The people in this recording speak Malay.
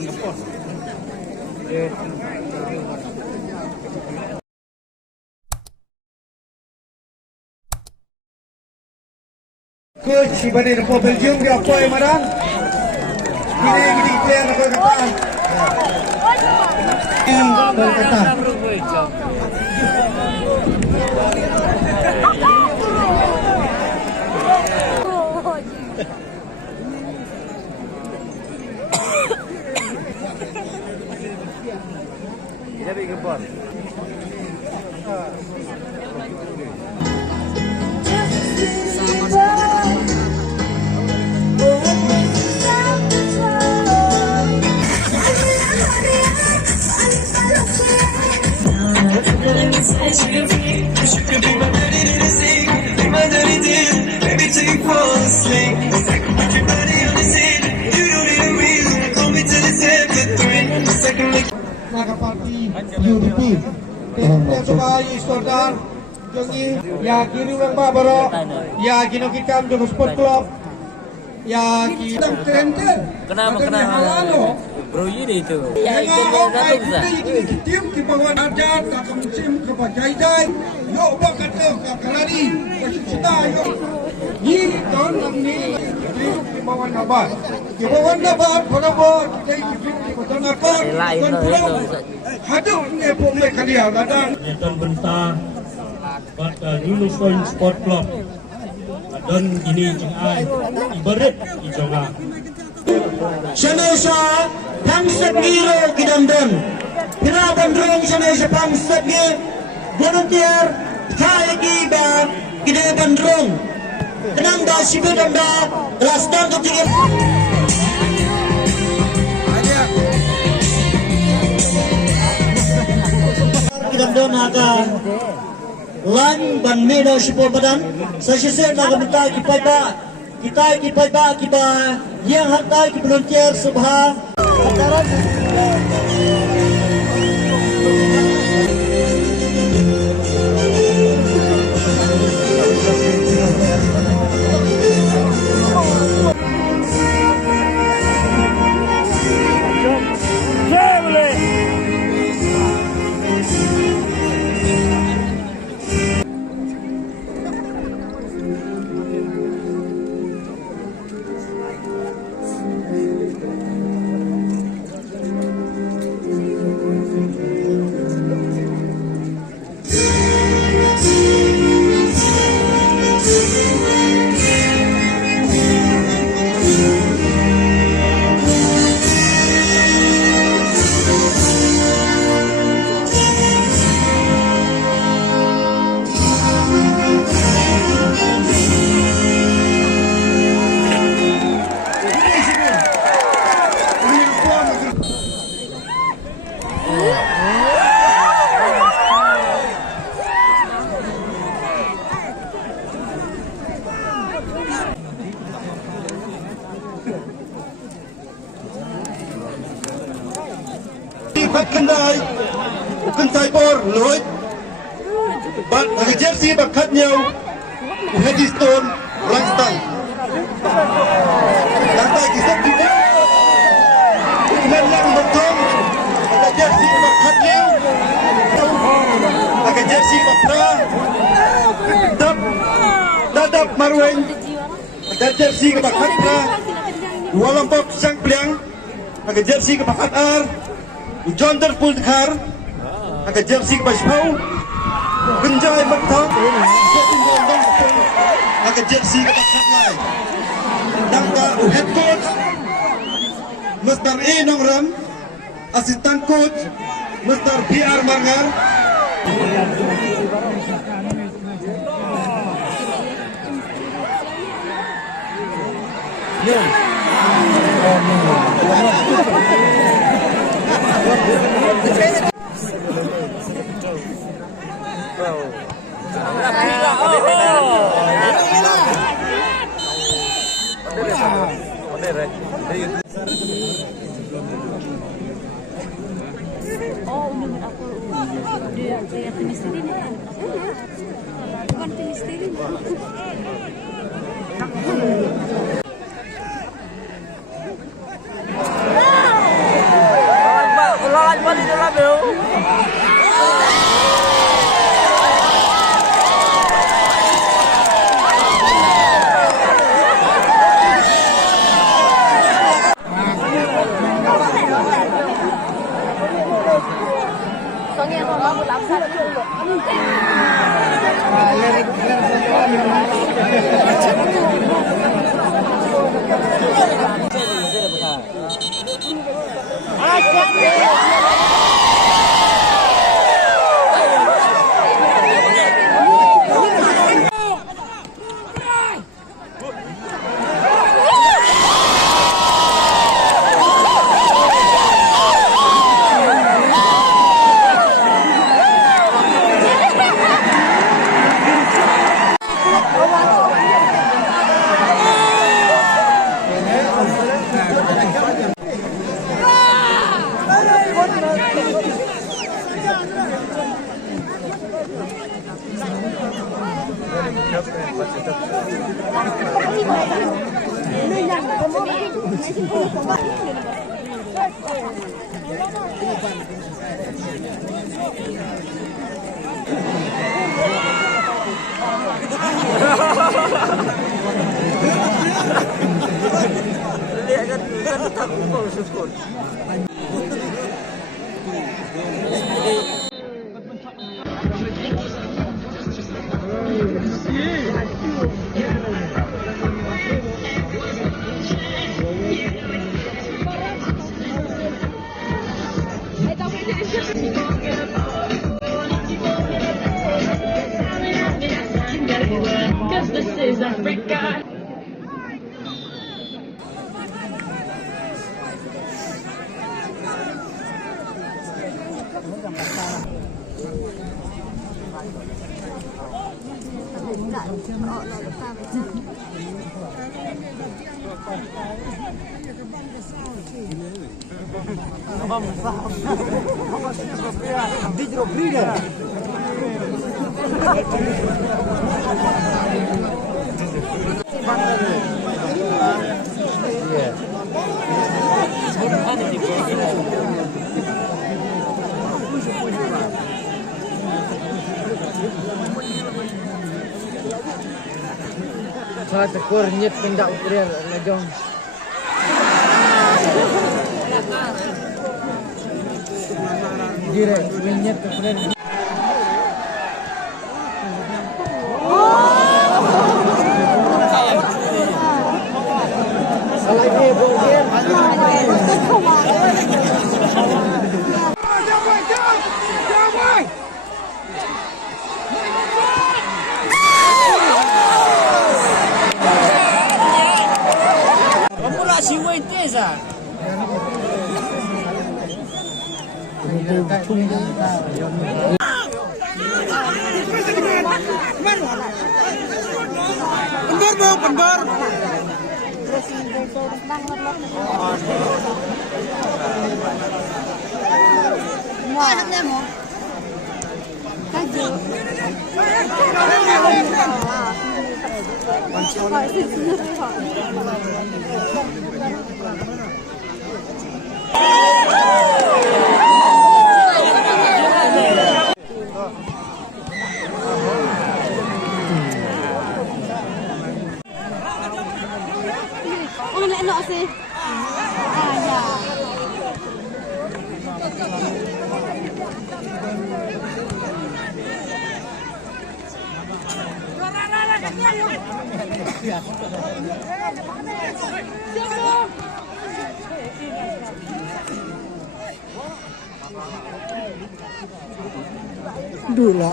Coach Ibani Depo Belgium dia apa yang marang? Gini player nak kata. Kata. Jadi gempar. Naga Party UDP. Kita coba Istordan, Jongi, ya kiri orang Babaro, ya kino kita menjadi sport club, ya kita trender. Kenapa? Bro ini itu. Ya itu tim kibawan ada tak musim kebagai-gai. Yo bakat ke kalari, kita yo. Ni tahun ini kibawan nabat. Kibawan nabat berapa kita kibawan nabat. Haduh ni boleh kalian ladang. Yeton bentang buat Unicorn Sport Club. Dan ini jingai ibarat ijonga. Shanesa pangsat giro kidamdan. Pira bandrong shanesa pangsat ge volunteer thai ki ba kide bandrong. Kenang da sibedam da rastan ketika kidamdan aga lan ban meno sipo badan sasise naga minta kita kiba yang hantai ki volunteer subha Kendai, kendai bor, loy. Bak, ada jersey bakat nyau, Headstone, Langstan. Lantai kisah juga. Kemudian betul, ada jersey bakat nyau, ada jersey bakra, dadap marwen, ada jersey bakat pra, dua lompok sang pliang, ada jersey bakat ar. John Terpul Khar, agak jersey Bashau, Genjai Bertang, agak jersey Kepakat Lai, Dangka head coach, Mr. E Nongram, asisten coach, Mr. PR Margar. Oh, dengan aku dia kayak tenis ini kan? Bukan tenis ini. Cause this is Africa. Sa tekur nyet kendak ukrian lejong. Dire nyet ukrian. Si Waiteza. Oh, nak nak sih. Ya. Dulu.